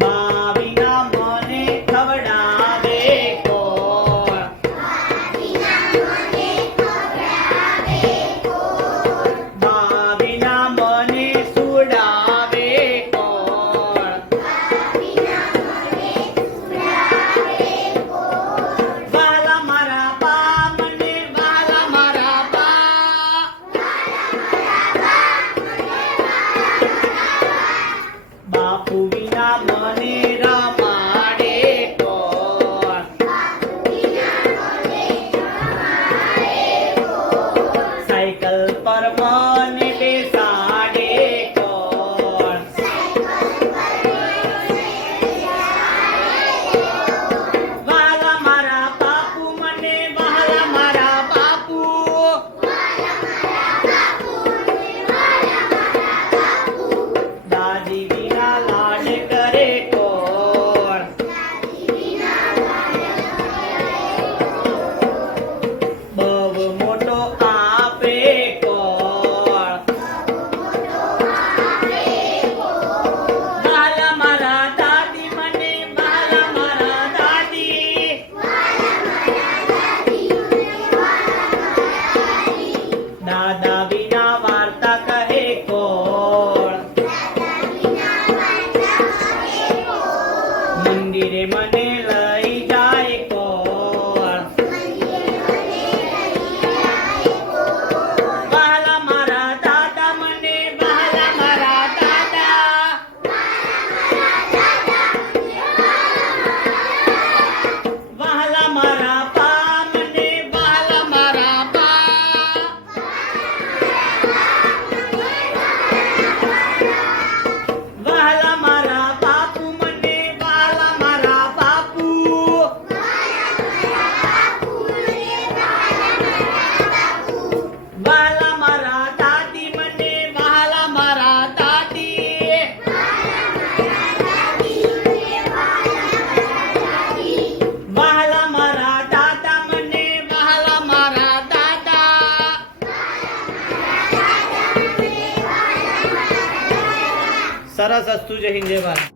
બા વિના મને ખવડાવે કોણ? બા વિના મને સુડાવે કોણ? વાલા મારા બા મને વાલા મારા બા. બાપુ વિના મને રમાડે કોણ? સાયકલ પર મને બેસાડે કોણ? વાલા મારા બાપુ મને વાલા મારા બાપુ. દાદી વિના લાડ કરે કોણ? બહુ મોટો આપે કોણ? વાલા મારા દાદી મને વાલા મારા દાદી. દાદા વિના વાર્તા કહે કોણ? મંદિરે મને લઈ જાય કોણ? વાલા મારા દાદા મને વાલા મારા દાદા. વાલા મારા બા મને વાલા મારા બા. વાલા મારા બાપુ મને વાલા મારા બાપુ. વાલા મારા દાદી મને વાલા મારા દાદી. વાલા મારા દાદા મને વાલા મારા દાદા. સરસ અસ્તુ. જય હિન્દ જય ભારત.